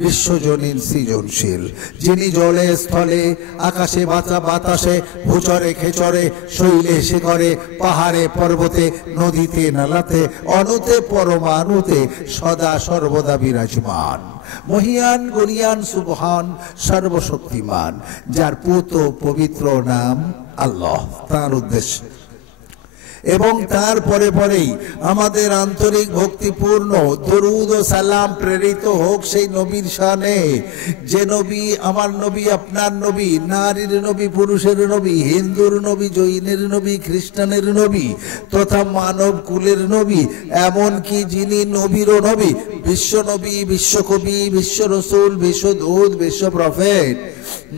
বিশ্বজনীন সৃজনশীল, যিনি জলে স্থলে আকাশে বাতাসে ভূচরে খেচরে শৈলে শিখরে পাহাড়ে পর্বতে নদীতে নালাতে অনুতে পরমাণুতে সদা সর্বদা বিরাজমান, মহিয়ান গরিয়ান সুবহান সর্বশক্তিমান, যার পুত পবিত্র নাম আল্লাহ। তার উদ্দেশ্য এবং তার পরে পরেই আমাদের আন্তরিক ভক্তিপূর্ণ দরুদ ও সালাম প্রেরিত হোক সেই নবীর শানে, যে নবী আমার নবী, আপনার নবী, নারীর নবী, পুরুষের নবী, হিন্দুর নবী, জৈনের নবী, খ্রিস্টানের নবী তথা মানব কুলের নবী, এমনকি যিনি নবীরও নবী, বিশ্ব নবী, বিশ্বকবি, বিশ্ব রসুল, বিশ্বদূত, বিশ্ব প্রফেট,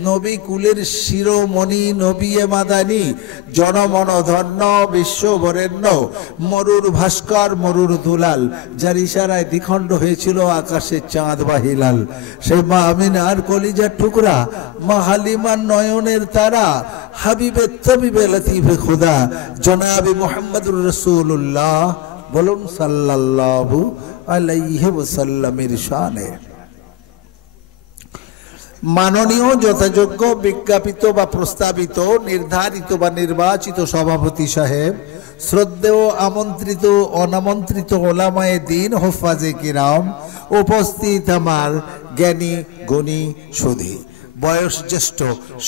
নবী কুলের শিরোমণি, নবী মাদানী, জনমন ধন্য, বিশ্ব বরেণ্য, মরুর ভাস্কর, মরুর দুলাল, যার ইশারায় দ্বিখণ্ড হয়েছিল আকাশের চাঁদ বা হিলাল, সেই মা আমিনার কলিজার টুকরা, মা হালিমার নয়নের তারা, হাবিবে তবিবে লতিফে খুদা জনাবে মুহাম্মদুর রাসূলুল্লাহ, বলুন সাল্লাল্লাহু আলাইহি ওয়াসাল্লামের শানে। মাননীয় যথাযোগ্য বিজ্ঞাপিত বা প্রস্তাবিত নির্ধারিত বা নির্বাচিত সভাপতি সাহেব, শ্রদ্ধেয় আমন্ত্রিত অনামন্ত্রিত ওলামায়ে দ্বীন, হুফাজে কিরাম, উপস্থিত আমার জ্ঞানী গুণী সুধী, বয়োজ্যেষ্ঠ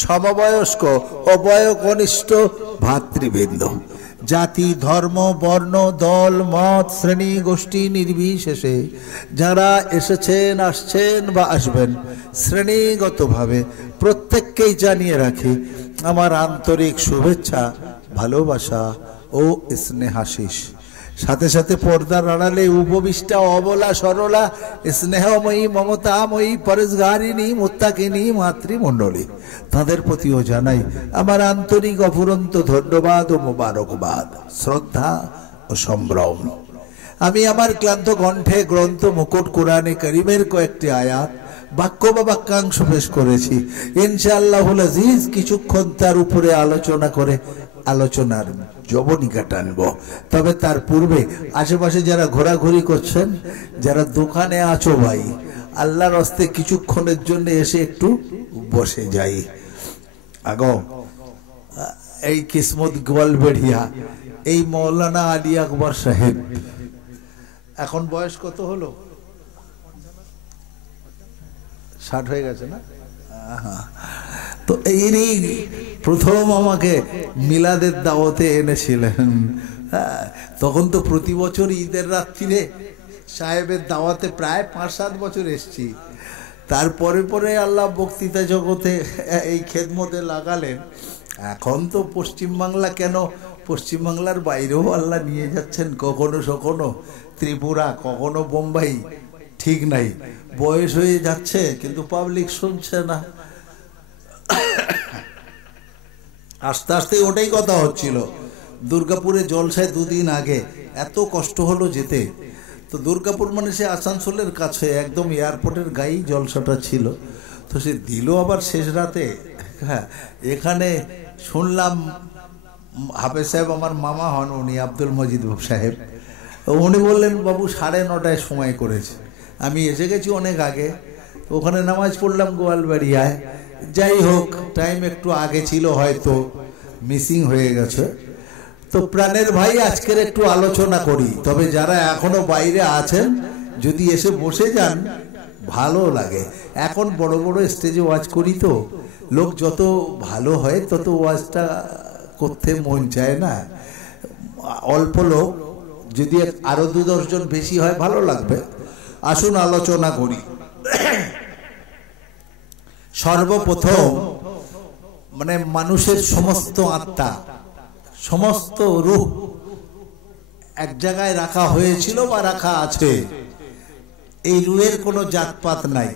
সমবয়স্ক ও বয়োকনিষ্ঠ ভাতৃবৃন্দ, জাতি ধর্ম বর্ণ দল মত শ্রেণী গোষ্ঠী নির্বিশেষে যারা এসেছেন, আসছেন বা আসবেন, শ্রেণীগতভাবে প্রত্যেককেই জানিয়ে রাখি আমার আন্তরিক শুভেচ্ছা, ভালোবাসা ও স্নেহাশিস। সাথে সাথে পর্দার আড়ালে উপবিষ্টা অবলা সরলা স্নেহময়ী মমতাময়ী পরেশগারিণী মুত্তাকিনী মাতৃমণ্ডলী, তাদের প্রতিও জানাই আমার আন্তরিক অফুরন্ত ধন্যবাদ ও মোবারকবাদ, শ্রদ্ধা ও সম্ভ্রম। আমি আমার ক্লান্ত কণ্ঠে গ্রন্থ মুকুট কোরআনে কারিমের কয়েকটি আয়াত বাক্য বা বাক্যাংশ পেশ করেছি। ইনশাআল্লাহুল আজিজ কিছুক্ষণ তার উপরে আলোচনা করে আলোচনার জবনিকা টানব। তবে তার পূর্বে আশেপাশে যারা ঘোরাঘুরি করছেন, যারা দোকানে আছো ভাই, আল্লাহর হস্তে কিছুক্ষণের জন্য এসে একটু বসে যাই। আগো এই কিসমত গোয়ালবেড়িয়া এই মৌলানা আলী আকবর সাহেব, এখন বয়স কত হলো? 60 হয়ে গেছে না? তো এই প্রথম আমাকে মিলাদের দাওয়াতে এনেছিলেন। তখন তো প্রতি বছর ঈদের রাত্রিরে সাহেবের দাওয়াতে প্রায় 5-7 বছর এসছি। তারপরে পরে আল্লাহ বক্তৃতা জগতে এই খেদমতে লাগালেন। এখন তো পশ্চিমবাংলা কেন, পশ্চিমবাংলার বাইরেও আল্লাহ নিয়ে যাচ্ছেন, কখনো কখনো ত্রিপুরা, কখনো বোম্বাই, ঠিক নাই। বয়স হয়ে যাচ্ছে কিন্তু পাবলিক শুনছে না। আস্তে আস্তে ওটাই কথা হচ্ছিল। দুর্গাপুরে জলসায় 2 দিন আগে এত কষ্ট হলো যেতে। তো দুর্গাপুর মানে সে আসানসোলের কাছে, একদম এয়ারপোর্টের গায়েই জলসাটা ছিল। তো সে দিল আবার শেষ রাতে। হ্যাঁ, এখানে শুনলাম হাফেজ সাহেব আমার মামা হন, উনি আব্দুল মজিদ সাহেব, উনি বললেন বাবু 9:30টায় সময় করেছে। আমি এসে গেছি অনেক আগে, ওখানে নামাজ পড়লাম গোয়ালবাড়িয়ায়। যাই হোক, টাইম একটু আগে ছিল, হয়তো মিসিং হয়ে গেছে। তো প্রাণের ভাই আজকের একটু আলোচনা করি। তবে যারা এখনো বাইরে আছেন যদি এসে বসে যান ভালো লাগে। এখন বড় বড় স্টেজে ওয়াজ করি তো, লোক যত ভালো হয় তত ওয়াজটা করতে মন চায় না। অল্প লোক, যদি আরো 2-10 জন বেশি হয় ভালো লাগবে। আসুন আলোচনা করি। সর্বপ্রথম মানে মানুষের সমস্ত আত্মা, সমস্ত রূহ এক জায়গায় রাখা হয়েছিল বা রাখা আছে। এই রূহের কোনো জাতপাত নাই।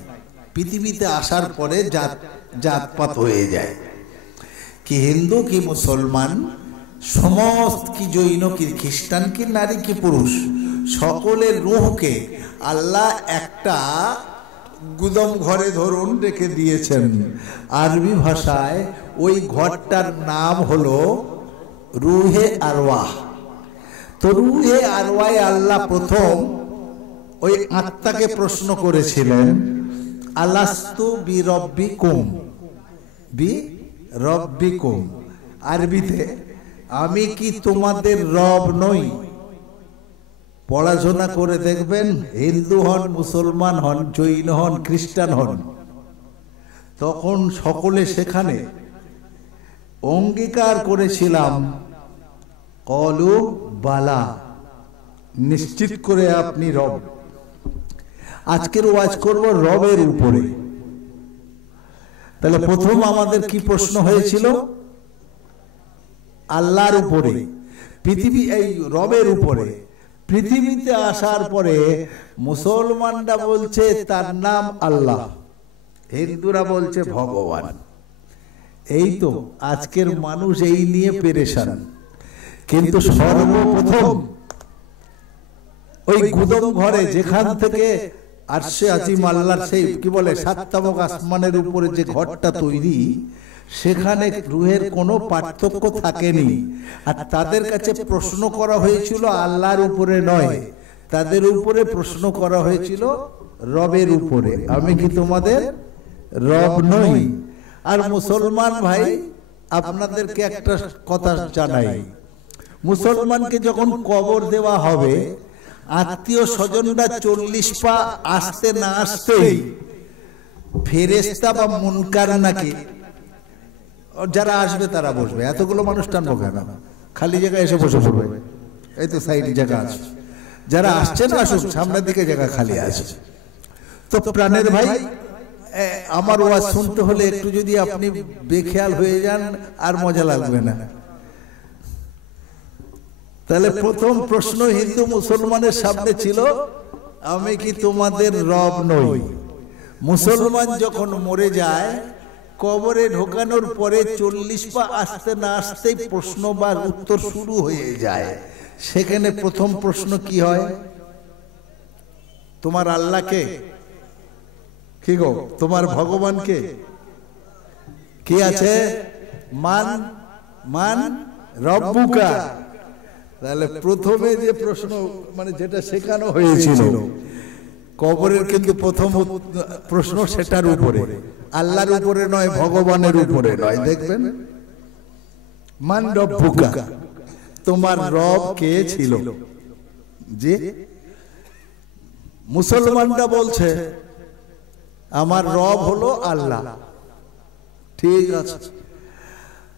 পৃথিবীতে আসার পরে জাতপাত হয়ে যায়। কি হিন্দু কি মুসলমান, সমস্ত কি জৈন কি খ্রিস্টান কি নারী কি পুরুষ, সকলের রূহকে আল্লাহ একটা গুদম ঘরে ধরুন রেখে দিয়েছেন। আরবি ভাষায় ওই ঘরটার নাম হলো রুহে আরওয়াহ। তো রুহে আরওয়ায় আল্লাহ প্রথম ওই আত্মাকে প্রশ্ন করেছিলেন, আলাস্তু বিরব্বিকুম, বিরব্বিকুম আরবিতে আমি কি তোমাদের রব নই? পড়াশোনা করে দেখবেন, হিন্দু হন, মুসলমান হন, জৈন হন, খ্রিস্টান হন, তখন সকলে সেখানে অঙ্গীকার করেছিলাম, কলু বালা, নিশ্চিত করে আপনি রব। আজকের ওয়াজ করব রবের উপরে। তাহলে প্রথম আমাদের কি প্রশ্ন হয়েছিল? আল্লাহর উপরে, পৃথিবী এই রবের উপরে। পৃথিবীতে আসার পরে মুসলমানরা বলছে তার নাম আল্লাহ, হিন্দুরা বলছে ভগবান। এই তো আজকের মানুষ এই নিয়ে পেরেশান। কিন্তু সর্বপ্রথম ওই গুদম ঘরে, যেখান থেকে আরশে আজিম আল্লাহর সেই কি বলে সাততমক আসমানের উপরে যে ঘরটা তৈরি, সেখানে রুহের কোনো পার্থক্য থাকেনি। আর তাদের কাছে প্রশ্ন করা হয়েছিল আল্লাহর উপরে নয়, তাদের উপরে প্রশ্ন করা হয়েছিল রবের উপরে, আমি কি তোমাদের রব নই? আর মুসলমান ভাই, আপনাদেরকে একটা কথা জানাই, মুসলমানকে যখন কবর দেওয়া হবে, আত্মীয় স্বজনরা 40 পা আসতে না আসতেই ফেরেশতা বা মুনকার নাকি যারা আসবে তারা বসবে। এতগুলো মানুষ টানবো কেন? খালি জায়গায় এসে বসে পড়বে। এই তো সাইডে জায়গা আছে, যারা আসছে না আসুক, সামনের দিকে জায়গা খালি আছে। তো প্রাণের ভাই, আমার ওয়াজ শুনতে হলে একটু যদি আপনি বেখেয়াল হয়ে যান, আর মজা লাগবে না। তাহলে প্রথম প্রশ্ন হিন্দু মুসলমানের সামনে ছিল, আমি কি তোমাদের রব নই? মুসলমান যখন মরে যায়, কবরে ঢোকানোর পরে 40 পা আসতে না আসতেই প্রশ্ন বা উত্তর শুরু হয়ে যায়। সেখানে প্রথম প্রশ্ন কি হয়? তোমার আল্লাহকে কি গো? তোমার ভগবানকে কি আছে? মান মান রব্বুকা। তাহলে প্রথমে যে প্রশ্ন, মানে যেটা শেখানো হয়েছিল কবরের, কিন্তু প্রথম প্রশ্ন সেটার উপরে, আল্লাহর উপরে নয়, ভগবানের উপরে নয়। দেখবেন, মান রব্বুকা, তোমার রব কে ছিল? যে মুসলমানরা বলছে আমার রব হলো আল্লাহ। ঠিক আছে,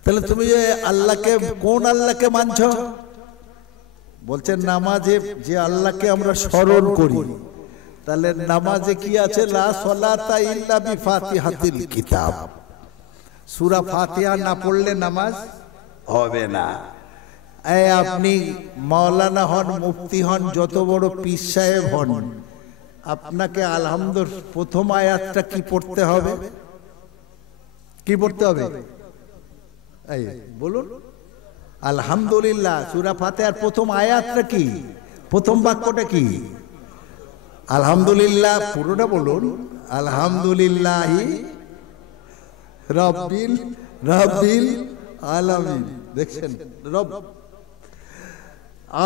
তাহলে তুমি আল্লাহকে, কোন আল্লাহকে মানছ? বলছেন নামাজে যে আল্লাহকে আমরা স্মরণ করি। তাহলে নামাজে কি আছে? লা সালাতা ইল্লা বিফাতিহাতিল কিতাব। সূরা ফাতিহা না পড়লে নামাজ হবে না। এই আপনি মাওলানা হন, মুফতি হন, যত বড় পীর সাহেব হন, আপনাকে আলহামদুলিল্লাহ প্রথম আয়াতটা কি পড়তে হবে? কি পড়তে হবে? এই বলুন, আলহামদুলিল্লাহ। সূরা ফাতিহার প্রথম আয়াতটা কি? প্রথম বাক্যটা কি? আলহামদুলিল্লাহ। পুরোটা বলুন, আলহামদুলিল্লাহি রাব্বিল আলামিন। দেখছেন, রব,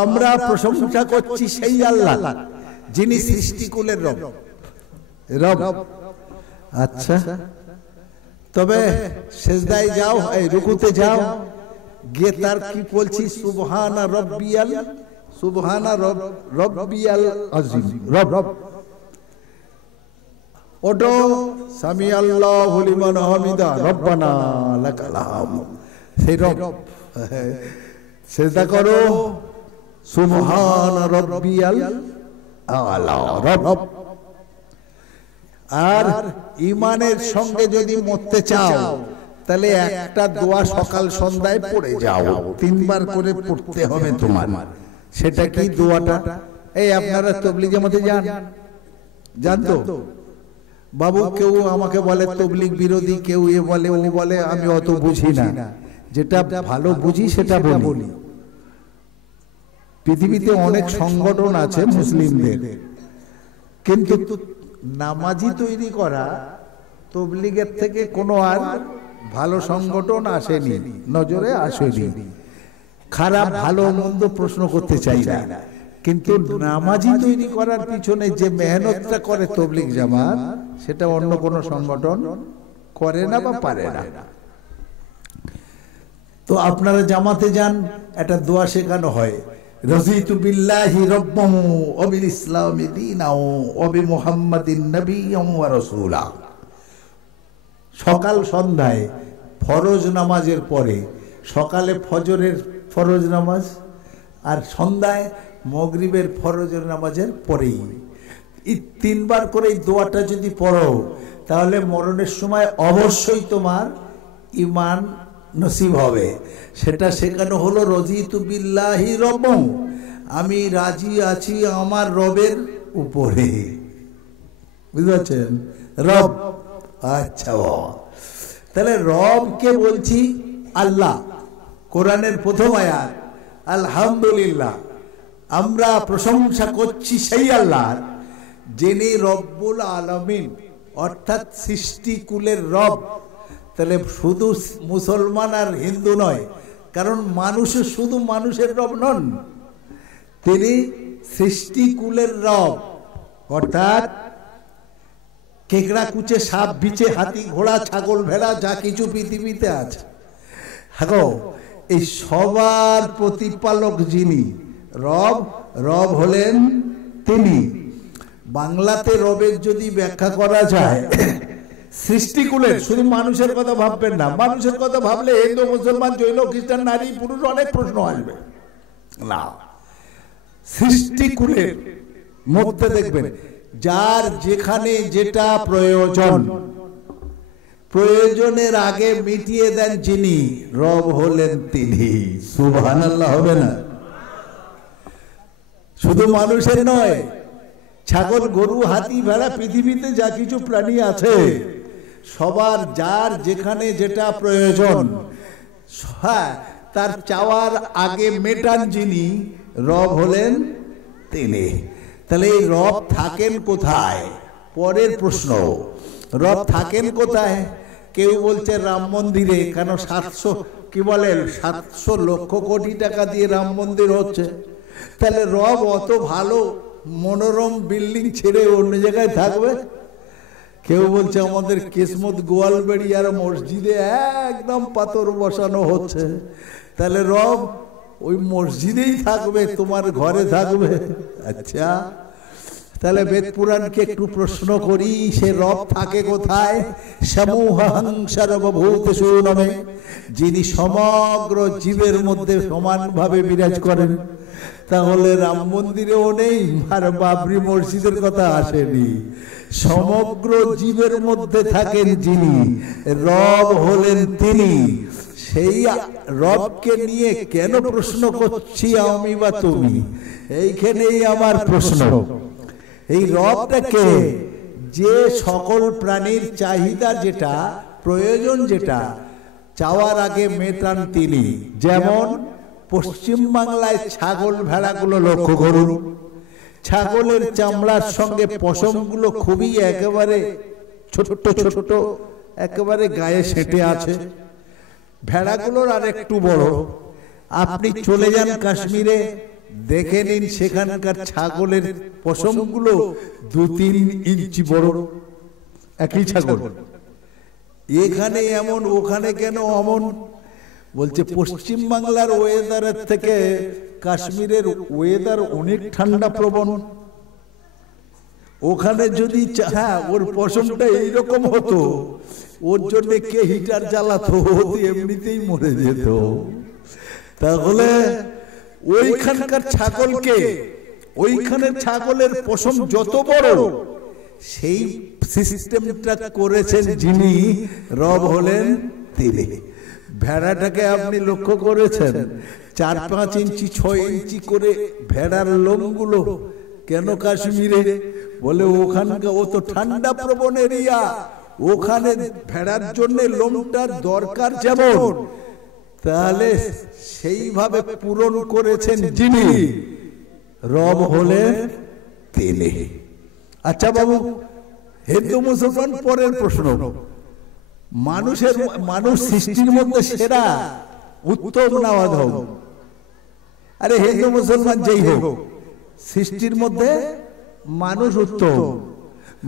আমরা প্রশংসা করছি সেই আল্লাহ যিনি সৃষ্টিকুলের রব। রব, আচ্ছা, তবে সিজদায় যাও, এই রুকুতে যাও, গিয়ে তার কি বলছি? সুবহানা রাব্বিয়াল, সুবহানা রাব্বিয়াল আযীম। রব, ওটো সামি আল্লাহু লিমান হামিদা, রব্বানা লাকাল হামদ। সেই রব, সিজদা করো, সুবহানা রাব্বিয়াল আলা। রব। আর ইমানের সঙ্গে যদি মরতে চাও, তাহলে একটা দোয়া সকাল সন্ধ্যায় পড়ে যাও, 3 বার করে পড়তে হবে তোমার। সেটা কি দোয়াটা? এই আপনারা তাবলীগ জামাতে যান, জানতো বাবু? কেউ আমাকে বলে তাবলীগ বিরোধী, কেউ এ বলে, ও বলে, আমি অত বুঝি না। যেটা ভালো বুঝি সেটা বলি। পৃথিবীতে অনেক সংগঠন আছে মুসলিমদের, কিন্তু নামাজি তৈরি করা তাবলীগের থেকে কোনো আর ভালো সংগঠন আসেনি, নজরে আসেনি। খারাপ ভালো মন্দ প্রশ্ন করতে চাই না, কিন্তু নামাজি তৈরি করার পিছনে যে মেহনতটা করে তবলিগ জামাত, সেটা অন্য কোনো সংগঠন করে না বা পারে না। তো আপনারা জামাতে যান, একটা দোয়া শেখানো হয়, রাযীতু বিল্লাহি রাব্বান ওয়া বিল ইসলামি দীনান ওয়া বি মুহাম্মাদিন নাবিয়্যান ওয়া রাসূলা। সকাল সন্ধ্যায় ফরজ নামাজের পরে, সকালে ফজরের ফরজ নামাজ আর সন্ধ্যায় মাগরিবের ফরজের নামাজের পরেই এই তিনবার করে এই দোয়াটা যদি পড়ো, তাহলে মরণের সময় অবশ্যই তোমার ঈমান নসিব হবে। সেটা শেখানো হলো, রাযীতু বিল্লাহি রাব্বান, আমি রাজি আছি আমার রবের উপরে। বুঝতে পারছেন? রব, আচ্ছা, তাহলে রবকে বলছি আল্লাহ। কোরআনের প্রথম আয়াত, আলহামদুলিল্লাহ, আমরা প্রশংসা করছি সেই আল্লাহর যিনি রব্বুল আলামিন, অর্থাৎ সৃষ্টিকুলের রব। তাহলে শুধু মুসলমান আর হিন্দু নয়, কারণ মানুষও শুধু মানুষের রব নন, তিনি সৃষ্টিকুলের রব। অর্থাৎ কেকড়া কুচে সাপ বিচে হাতি ঘোড়া ছাগল ভেড়া যা কিছু পৃথিবীতে আছে, হ্যাঁ, এই সবার প্রতিপালক যিনি রব, রব হলেন তিনি। বাংলাতে রবের যদি ব্যাখ্যা করা যায়, সৃষ্টিকুলের, শুধু মানুষের কথা ভাববেন না, মানুষের কথা ভাবলে হিন্দু মুসলমান জৈন খ্রিস্টান নারী পুরুষ অনেক প্রশ্ন আসবে না। সৃষ্টিকুলের মধ্যে দেখবেন যার যেখানে যেটা প্রয়োজন, প্রয়োজনের আগে মিটিয়ে দেন যিনি, রব হলেন তিনি। সুবহানাল্লাহ হবে না? শুধু মানুষের নয়, ছাগল গরু হাতি ভেড়া পৃথিবীতে যা কিছু প্রাণী আছে, সবার যার যেখানে যেটা প্রয়োজন, হ্যাঁ, তার চাওয়ার আগে মেটান যিনি, রব হলেন তিনি। তাহলে এই রব থাকেন কোথায়? পরের প্রশ্ন, রব থাকেন কোথায়? কেউ বলছে রাম মন্দিরে, কেন 700 কি বলেন 700 লক্ষ কোটি টাকা দিয়ে রাম মন্দির হচ্ছে, তাহলে রব অত ভালো মনোরম বিল্ডিং ছেড়ে অন্য জায়গায় থাকবে? কেউ বলছে আমাদের কিসমত গোয়ালবেড়িয়ার মসজিদে একদম পাথর বসানো হচ্ছে, তাহলে রব ওই মসজিদেই থাকবে, তোমার ঘরে থাকবে? আচ্ছা, তাহলে বেদ পুরাণকে একটু প্রশ্ন করি, সে রব থাকে কোথায়? সমূহং সর্বভূতেষু নামে, যিনি সমগ্র জীবের মধ্যে সমানভাবে বিরাজ করেন। তাহলে রাম মন্দিরেও নেই আর বাবরি মসজিদের কথা আসেনি, সমগ্র জীবের মধ্যে থাকেন যিনি, রব হলেন তিনি। সেই রবকে নিয়ে কেন প্রশ্ন করছি আমি বা তুমি? এইখানেই আমার প্রশ্ন। এই রবটাকে যে সকল প্রাণীর চাহিদা যেটা প্রয়োজন, যেটা চাওয়ার আগে মেটান তিনি। যেমন পশ্চিম বাংলায় ছাগল ভেড়াগুলো লক্ষ্য করুন, ছাগলের চামড়ার সঙ্গে পশমগুলো খুবই একেবারে ছোট ছোট, একেবারে গায়ে সেটে আছে। ভেড়াগুলোর আর একটু বড়। আপনি চলে যান কাশ্মীরে, দেখে নিন সেখানকার ছাগলের পশমগুলো 2-3 ইঞ্চি বড়, একই ছাগল। এখানে এমন, ওখানে কেন অমন? বলছে পশ্চিম বাংলার ওয়েদারের থেকে কাশ্মীরের ওয়েদার অনেক ঠান্ডা প্রবণ। ওখানে যদি হ্যাঁ ওর পশমটা এইরকম হতো, ওর জন্য কে হিটার জ্বালাতো, এমনিতেই মরে যেত। তাহলে ওইখানকার ছাগলকে, ওইখানের ছাগলের পশম যত বড়, সেই সিস্টেমটা করেছেন যিনি, রব হলেন তিনি। ভেড়াটাকে আপনি লক্ষ্য করেছেন 4-5 ইঞ্চি 6 ইঞ্চি করে ভেড়ার লোমগুলো কেন কাশ্মীরে? বলে ওখানকার ও তো ঠান্ডা প্রবণ এরিয়া, ওখানে ভেড়ার জন্য লোমটার দরকার যেমন, তাহলে সেইভাবে পূরণ করেছেন যিনি, রব হলেন তিনি। আচ্ছা বাবু, হিন্দু মুসলমান পরের প্রশ্ন। মানুষ সৃষ্টির মধ্যে সেরা, উত্তম না অধম? আরে হিন্দু মুসলমান যেই হোক, সৃষ্টির মধ্যে মানুষ উত্তম।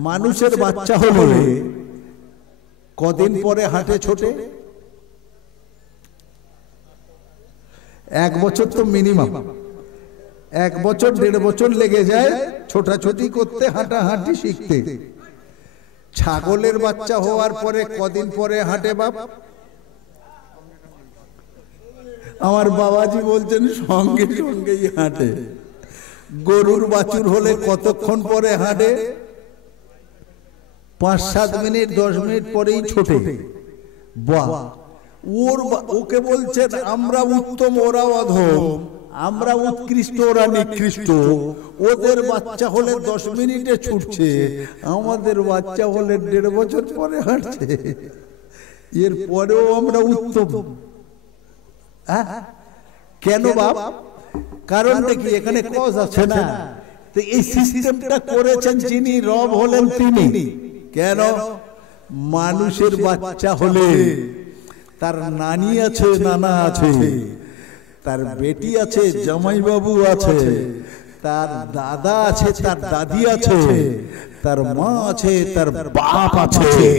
মানুষের বাচ্চা হলে কদিন পরে হাঁটে ছোটে? 1 বছর তো মিনিমাম, 1 বছর 1.5 বছর লেগে যায় ছোটাছুটি করতে, হাঁটাহাঁটি শিখতে। ছাগলের বাচ্চা হওয়ার পরে কদিন পরে হাঁটে বাপ? আমার বাবাজি বলছেন সঙ্গে সঙ্গেই হাঁটে। গরুর বাছুর হলে কতক্ষণ পরে হাঁটে? 5-7 মিনিট 10 মিনিট পরেই ছোটে। বাহ, ওকে বলছেন আমরা উত্তম ওরা অধম, আমরা উৎকৃষ্ট ওরা নিকৃষ্ট। ওদের বাচ্চা হলে 10 মিনিটে ছুটছে, আমাদের বাচ্চা হলে 1.5 বছর পরে হাঁটছে। এর পরেও আমরা উত্তম। কেন বাপ? কারণ দেখি এখানে কজ আছে না। তো এই সিস্টেমটা করেছেন যিনি, রব হলেন তিনি। কেন? মানুষের বাচ্চা হলে তার নানি আছে, নানা আছে, তার বেটি আছে, জামাইবাবু আছে, তার দাদা আছে, তার দাদি আছে, তার মা আছে, তার বাপ আছে,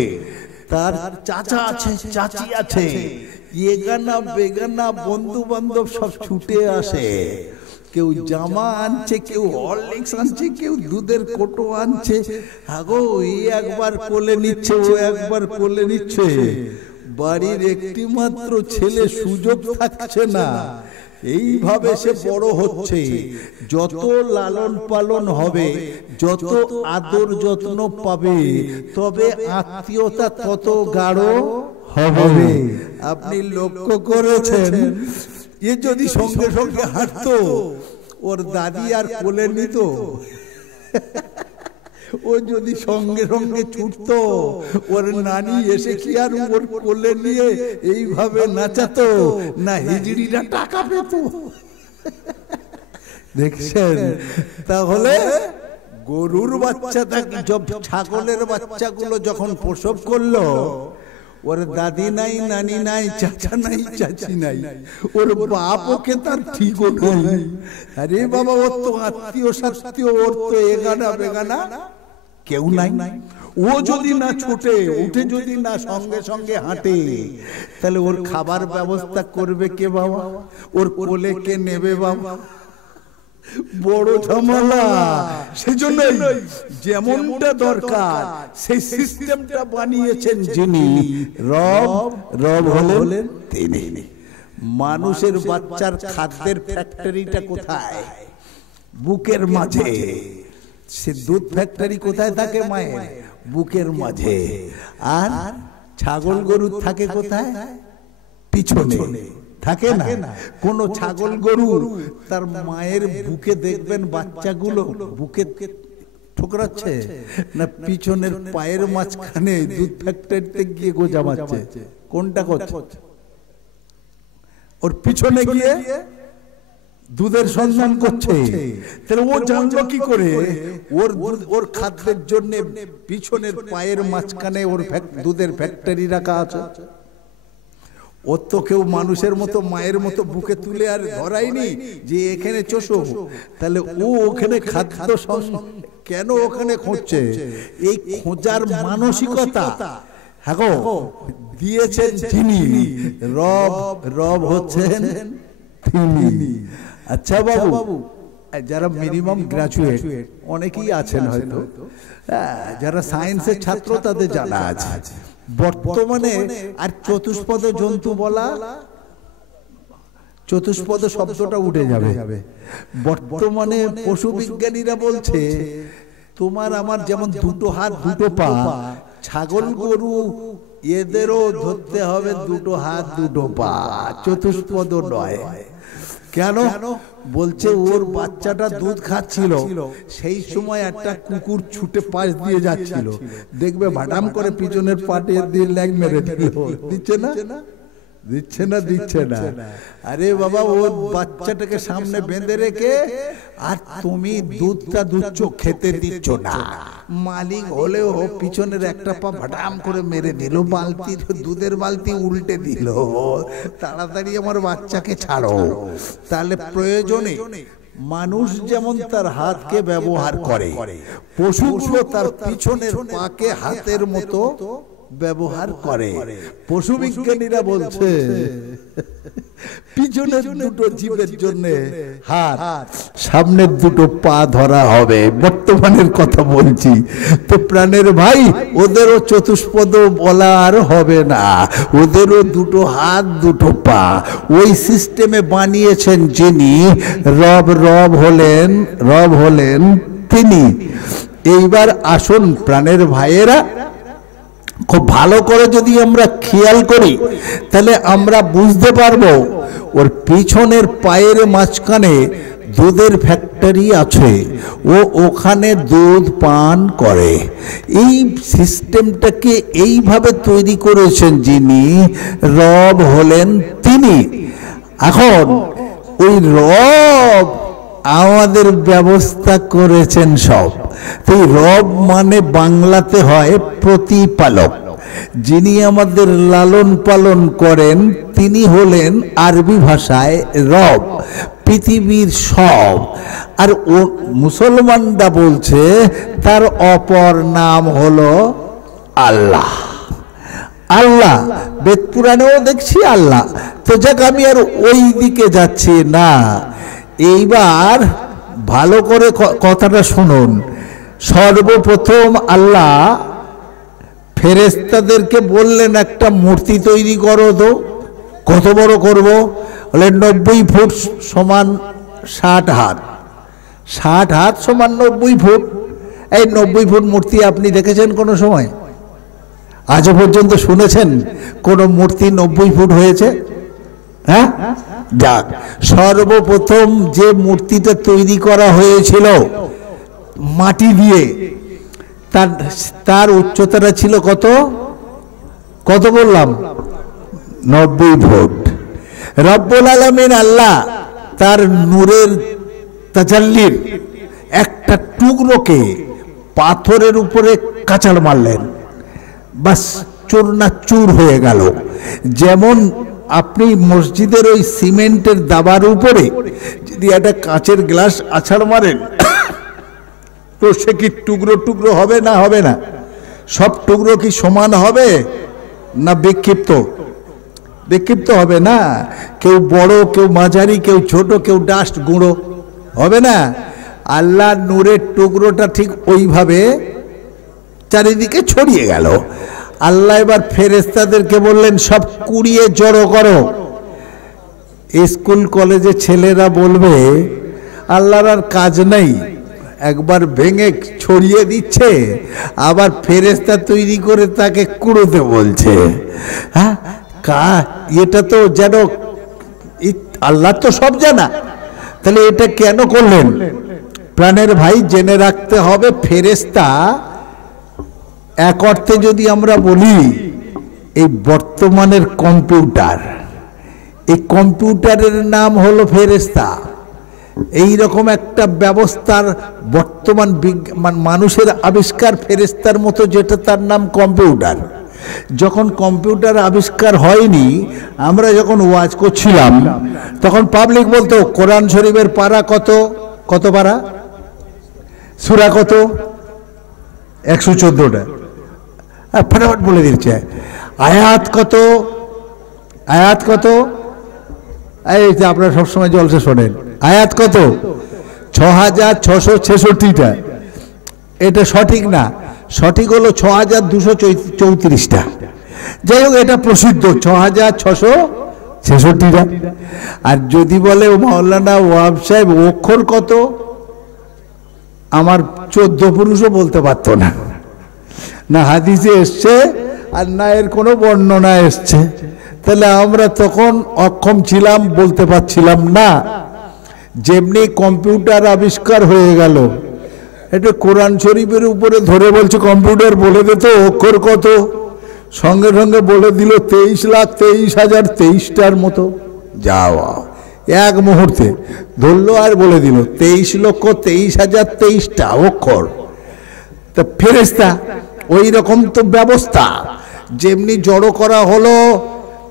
তার চাচা আছে, চাচি আছে, এগানা বেগানা বন্ধু বান্ধব সব ছুটে আসে। কেউ জামা আনছে, কেউ হরলিক্স আনছে, কেউ দুধের কোটো আনছে। আগো এই একবার কোলে নিচ্ছে, ও একবার কোলে নিচ্ছে। বাড়ির একটি মাত্র ছেলে সুযোগ থাকছে না। এইভাবে সে বড় হচ্ছে। যত লালন পালন হবে, যত আদর যত্ন পাবে, তবে আত্মীয়তা তত গাঢ় হবে। আপনি লক্ষ্য করেছেন, এ যদি সঙ্গে সঙ্গে হাঁটতো, ওর দাদি আর কোলে নিত? ও যদি সঙ্গে সঙ্গে ছুটতো, ওর নানি এসে কি আর ওর কোলে নিয়ে এইভাবে নাচাতো না? হিজড়িরা টাকা পেত। দেখছেন? তাহলে গরুর বাচ্চা, ছাগলের বাচ্চাগুলো যখন প্রসব করলো, ওর দাদি নাই, নানি নাই, চাচা নাই, চাচি নাই, ওর বাপ ওকে তার ঠিকও নাই। আরে বাবা, ওর তো আত্মীয় শাস্ত্রীয়, ওর তো এগানা বেগানা কেউ নাই। ও যদি না ছুটে উঠে, যদি না সঙ্গে সঙ্গে হাঁটে, তাহলে ওর খাবার ব্যবস্থা করবে কে বাবা? ওর কোলে কে নেবে বাবা? বড় ঝামেলা। সেজন্য যেমনটা দরকার সেই সিস্টেমটা বানিয়েছেন যিনি, রব হলেন তিনি। মানুষের বাচ্চার খাদ্যের ফ্যাক্টরিটা কোথায়? বুকের মাঝে। সে দুধ ফ্যাক্টরি কোথায় থাকে? মায়ের বুকের মাঝে। আর ছাগল গরু থাকে কোথায়? পিছনে থাকে না। কোন ছাগল গরু তার মায়ের বুকে দেখবেন বাচ্চাগুলো বুকে ঠোকরাচ্ছে না, পিছনের পায়ের মাঝখানে দুধ ফ্যাক্টরিতে গিয়ে গোজা মারছে? কোনটা করছে? ওর পিছনে গিয়ে দুধের সন্ধান করছে। তাহলে ও জানলো কি করে? ওর খাদ্যের জন্য পিছনের পায়ের মাঝখানে ওর দুধের ফ্যাক্টরি রাখা আছে। ওর তো কেউ মানুষের মতো মায়ের মতো বুকে তুলে আর ধরায়নি যে এখানে চষো। তাহলে ও ওখানে খাদ্য কেন ওখানে খুঁজছে? এই খোঁজার মানসিকতা হ্যাঁ গো দিয়েছেন যিনি, রব হচ্ছেন তিনি। আচ্ছা বাবু, যারা মিনিমাম গ্রাজুয়েট অনেকেই আছেন হয়তো, যারা সায়েন্সের ছাত্র তাদের জানা আছে বর্তমানে আর চতুষ্পদ জন্তু বলা, চতুষ্পদ শব্দটা উঠে যাবে। বর্তমানে পশু বিজ্ঞানীরা বলছে তোমার আমার যেমন দুটো হাত দুটো পা, ছাগল গরু এদেরও ধরতে হবে দুটো হাত দুটো পা, চতুষ্পদ নয়। কেন? বলছে ওর বাচ্চাটা দুধ খাচ্ছিল, সেই সময় একটা কুকুর ছুটে পাশ দিয়ে যাচ্ছিল, দেখবে ভাটাম করে পিছনের পাটে দিয়ে ল্যাগ মেরে দিল। দিচ্ছে না? দিচ্ছে না? দিচ্ছে না। আরে বাবা, ওর বাচ্চাটাকে সামনে বেঁধে রেখে আর তুমি দুধটা দুধছ, খেতে দিচ্ছ না। মালিক হলেও পিছনের একটা পা ভাটাম করে মেরে দিল, বালতি দুধের বালতি উল্টে দিল। তাড়াতাড়ি আমার বাচ্চাকে ছাড়ো। তাহলে প্রয়োজনে মানুষ যেমন তার হাতকে ব্যবহার করে, পশুগুলো তার পিছনের পাকে হাতের মতো ব্যবহার করে। পশু বিজ্ঞানীরা বলছে পিছনের দুটো জীবের জন্য হাত, সামনের দুটো পা ধরা হবে। বর্তমানের কথা বলছি। তো প্রাণের ভাই, ওদেরও চতুষ্পদ বলা আর হবে না, ওদেরও দুটো হাত দুটো পা। ওই সিস্টেমে বানিয়েছেন যিনি, রব হলেন তিনি। এইবার আসুন প্রাণের ভাইয়েরা, খুব ভালো করে যদি আমরা খেয়াল করি তাহলে আমরা বুঝতে পারবো ওর পিছনের পায়ের মাঝখানে দুধের ফ্যাক্টরি আছে, ও ওখানে দুধ পান করে। এই সিস্টেমটাকে এইভাবে তৈরি করেছেন যিনি, রব হলেন তিনি। এখন ওই রব আমাদের ব্যবস্থা করেছেন সব। তো রব মানে বাংলাতে হয় প্রতিপালক। যিনি আমাদের লালন পালন করেন তিনি হলেন আরবি ভাষায় রব, পৃথিবীর সব। আর ও মুসলমানরা বলছে তার অপর নাম হলো আল্লাহ। আল্লাহ বেদ পুরাণেও দেখছি আল্লাহ। তো যাক, আমি আর ওই দিকে যাচ্ছি না। এইবার ভালো করে কথাটা শুনুন। সর্বপ্রথম আল্লাহ ফেরেশতাদেরকে বললেন একটা মূর্তি তৈরি করো। তো কত বড় করব? বলে 90 ফুট সমান 60 হাত। 60 হাত সমান 90 ফুট। এই 90 ফুট মূর্তি আপনি দেখেছেন কোনো সময়? আজও পর্যন্ত শুনেছেন কোন মূর্তি 90 ফুট হয়েছে? হ্যাঁ, যাক, সর্বপ্রথম যে মূর্তিটা তৈরি করা হয়েছিল মাটি দিয়ে, তার উচ্চতাটা ছিল কত বললাম? 90 ফুট। রব্বুল আলামিন আল্লাহ তার নূরের তাজাল্লির একটা টুকরোকে পাথরের উপরে কাঁচাড় মারলেন, বাস চূর্ণাচূর হয়ে গেল। যেমন আপনি মসজিদের ওই সিমেন্টের দাবার উপরে যদি একটা কাঁচের গ্লাস আছাড় মারেন তো সে কি টুকরো টুকরো হবে না হবে না? সব টুকরো কি সমান হবে না বিক্ষিপ্ত হবে না? কেউ বড়, কেউ মাঝারি, কেউ ছোট, কেউ ডাস্ট গুঁড়ো হবে না। আল্লাহর নূরের টুকরোটা ঠিক ওইভাবে চারিদিকে ছড়িয়ে গেল। আল্লাহ এবার ফেরেশতাদেরকে বললেন সব কুড়িয়ে জড়ো করো। স্কুল কলেজে ছেলেরা বলবে আল্লাহর আর কাজ নেই, একবার ভেঙে ছড়িয়ে দিচ্ছে, আবার ফেরেশতা তৈরি করে তাকে কুড়োতে বলছে। হ্যাঁ, এটা তো যেন আল্লাহ তো সব জানা, তাহলে এটা কেন করলেন? প্রাণের ভাই, জেনে রাখতে হবে ফেরেশতা এক অর্থে যদি আমরা বলি এই বর্তমানের কম্পিউটার, এই কম্পিউটারের নাম হলো ফেরেশতা। এই রকম একটা ব্যবস্থার বর্তমান মানুষের আবিষ্কার ফেরেশতার মতো, যেটা তার নাম কম্পিউটার। যখন কম্পিউটার আবিষ্কার হয়নি, আমরা যখন ওয়াজ করছিলাম তখন পাবলিক বলতো কোরআন শরীফের পারা কত পারা, সূরা কত, 114টা। ফটাফট বলে দিচ্ছে আয়াত কত। এই যে আপনারা সবসময় জলসে শোনেন, আয়াত কত? 6666টা। এটা সঠিক না, সঠিক হলো 6234টা। যাই হোক, এটা প্রসিদ্ধ 6666টা। আর যদি বলে মাওলানা ওয়াহাব সাহেব অক্ষর কত, আমার 14 পুরুষও বলতে পারতো না, না হাদিসে এসছে আর না এর কোনো বর্ণনা এসছে। তাহলে আমরা তখন অক্ষম ছিলাম, বলতে পারছিলাম না। যেমনি কম্পিউটার আবিষ্কার হয়ে গেল, এটা কোরআন শরীফের উপরে ধরে বলছে কম্পিউটার বলে দিত অক্ষর কত, সঙ্গে সঙ্গে বলে দিল 23,23,023টার মতো। যাওয়া এক মুহূর্তে ধরলো আর বলে দিল 23,23,023টা অক্ষর। তা ফেরেশতা ওই রকম তো ব্যবস্থা। যেমনি জড়ো করা হলো,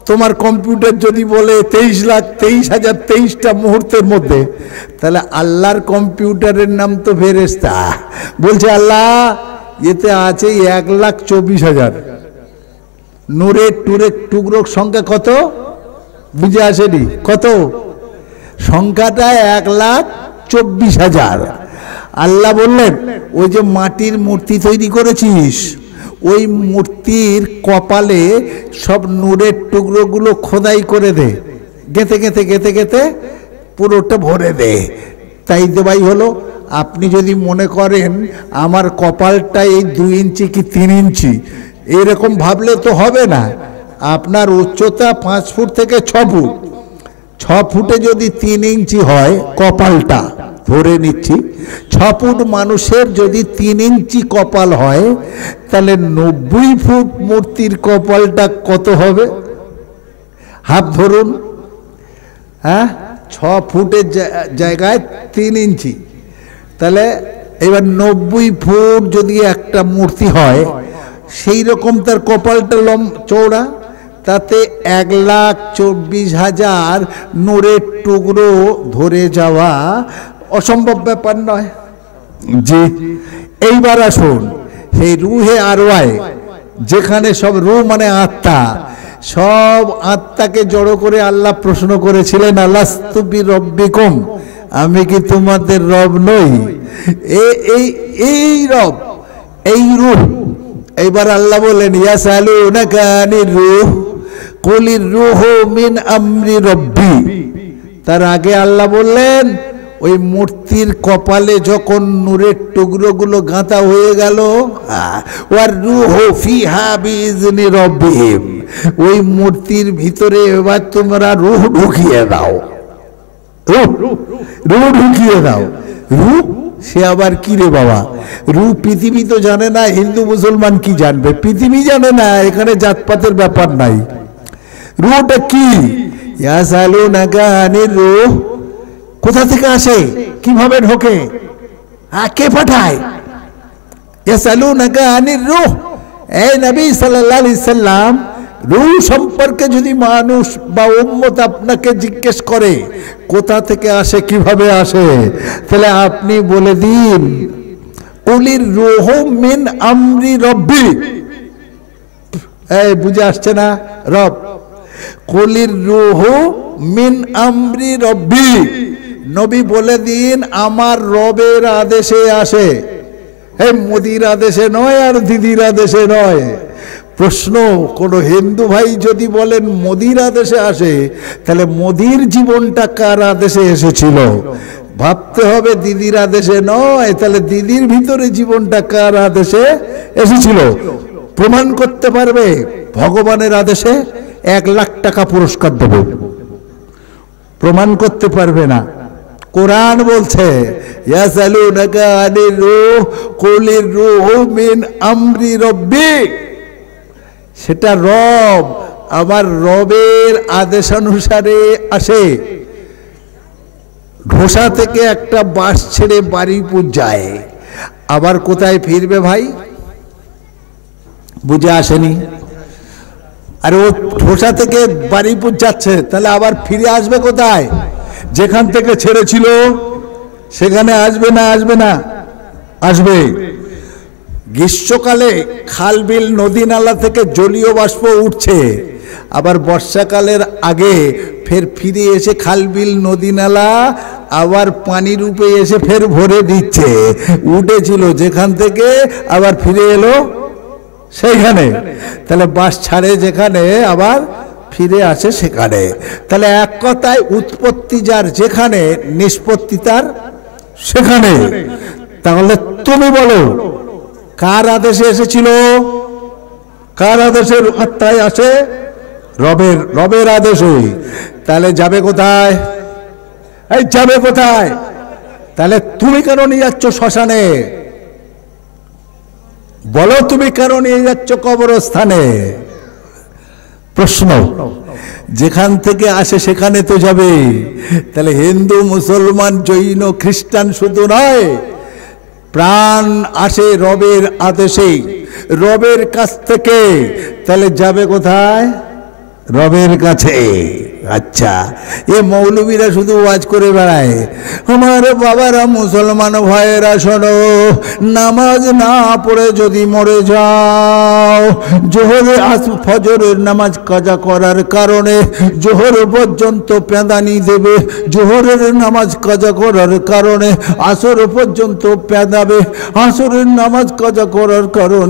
তোমার কম্পিউটার যদি বলে 23,23,023টা মুহূর্তের মধ্যে, তাহলে আল্লাহর কম্পিউটারের নাম তো ফেরেশতা। বলছে আল্লাহ এতে আছে 1,24,000। নূরের টুকরোর সংখ্যা কত বুঝে আসেনি? কত সংখ্যাটা? 1,24,000। আল্লাহ বললেন ওই যে মাটির মূর্তি তৈরি করেছিস, ওই মূর্তির কপালে সব নূরের টুকরোগুলো খোদাই করে দে, গেঁথে গেঁথে গেঁথে গেঁথে পুরোটা ভরে দে। তাই দেবাই হলো। আপনি যদি মনে করেন আমার কপালটা এই 2 ইঞ্চি কি 3 ইঞ্চি, এরকম ভাবলে তো হবে না। আপনার উচ্চতা 5 ফুট থেকে 6 ফুট, 6 ফুটে যদি 3 ইঞ্চি হয় কপালটা, ধরে নিচ্ছি 6 ফুট মানুষের যদি 3 ইঞ্চি কপাল হয়, তাহলে 90 ফুট মূর্তির কপালটা কত হবে? হাত ধরুন, হ্যাঁ, 6 ফুটের জায়গায় 3 ইঞ্চি, তাহলে এবার 90 ফুট যদি একটা মূর্তি হয়, সেই রকম তার কপালটা চৌড়া, তাতে 1,24,000 নূরের টুকরো ধরে যাওয়া অসম্ভব ব্যাপার নয়। জি, এইবার আসুন সেই রুহে আরওয়ায়, যেখানে সব রূহ মানে আত্মা, সব আত্মাকে জড়ো করে আল্লাহ প্রশ্ন করেছিলেন আলাস্তু বিরব্বিকুম, আমি কি তোমাদের রব নই? এই রব, এই রূহ। এইবার আল্লাহ বলেন ইয়াসালুনাকা আনির রূহ কুলির রূহু মিন আমরি রব্বি। তার আগে আল্লাহ বললেন ওই মূর্তির কপালে যখন নূরের টুকরোগুলো গাঁথা হয়ে গেল, ওয়ার রূহু ফিহা বিইজনি রব্বিহিম, ওই মূর্তির ভিতরে এবার তোমরা রূহ ঢুকিয়ে দাও, রূহ ঢুকিয়ে দাও। রূহ সে আবার কি রে বাবা? রূহ পৃথিবী তো জানে না, হিন্দু মুসলমান কি জানবে? পৃথিবী জানে না, এখানে জাতপাতের ব্যাপার নাই। রূহটা কি? ইয়াসালুনাকা আনির রূহ, কোথা থেকে আসে, কিভাবে ঢোকে, কে পাঠায়? ইয়াসালুনাকা আনির রূহ, এই নবী সাল্লাল্লাহু আলাইহি সাল্লাম, রূহ সম্পর্কে যদি মানুষ বা উম্মত আপনাকে জিজ্ঞেস করে কোথা থেকে আসে, কিভাবে আসে, তাহলে আপনি বলে দিন কুলির রূহু মিন আমরি রব্বি। এই বুঝে আসছে না? রব, কুলির রূহু মিন আমরি রব্বি। নবী বলে দিন আমার রবের আদেশে আসে, এই মোদির আদেশে নয় আর দিদির আদেশে নয়। প্রশ্ন, কোন হিন্দু ভাই যদি বলেন মোদির আদেশে আসে, তাহলে মোদির জীবনটা কার আদেশে এসেছিল? ভাবতে হবে দিদির আদেশে নয়, তাহলে দিদির ভিতরে জীবনটা কার আদেশে এসেছিল? প্রমাণ করতে পারবে? ভগবানের আদেশে 1 লাখ টাকা পুরস্কার দেব। প্রমাণ করতে পারবে না। কোরআন বলছে ইয়াসালুনাকা আনির রূহ কুলির রূহু মিন আমরি রব্বি। সেটা রব, আমার রবের আদেশানুসারে আসে। ঘোষা থেকে একটা বাস ছেড়ে বারুইপুর যায়, আবার কোথায় ফিরবে ভাই? বুঝে আসেনি? আর ও ঘোষা থেকে বারুইপুর যাচ্ছে, তাহলে আবার ফিরে আসবে কোথায়? যেখান থেকে ছেড়েছিল সেখানে আসবে না? আসবে না? আসবে। গ্রীষ্মকালে খাল বিল নদী নালা থেকে জলীয় বাষ্প উঠছে, আবার বর্ষাকালের আগে ফের ফিরে এসে খাল বিল নদী নালা আবার পানি রূপে এসে ফের ভরে দিচ্ছে। উঠেছিল যেখান থেকে আবার ফিরে এলো সেইখানে। তাহলে বাস ছাড়ে যেখানে আবার ফিরে আসে সেখানে। তাহলে এক কথায় উৎপত্তি যার যেখানে, নিষ্পত্তি তার সেখানে। তাহলে তুমি বলো কার আদেশে এসেছিল? কার আদেশের আত্মায় আসে? রবের, রবের আদেশে। তাহলে যাবে কোথায়? এই যাবে কোথায়? তাহলে তুমি কেন নিয়ে যাচ্ছ শ্মশানে? বলো তুমি কেন নিয়ে যাচ্ছ কবরস্থানে? প্রশ্ন। যেখান থেকে আসে সেখানে তো যাবে। তাহলে হিন্দু মুসলমান জৈন খ্রিস্টান শুধু নয়, প্রাণ আসে রবের আদেশে, রবের কাছ থেকে। তাহলে যাবে কোথায়? রবের কাছে। আচ্ছা, এ মৌলবীরা শুধু ওয়াজ করে বেড়ায়। আমার বাবারা, মুসলমান ভাইয়েরা শোনো, নামাজ না পড়ে যদি মরে যাও, জোহরে ফজরের নামাজ কাজা করার কারণে জোহর পর্যন্ত পেঁদানি দেবে, জোহরের নামাজ কাজা করার কারণে আসর পর্যন্ত পেঁদাবে, আসরের নামাজ কাজা করার কারণে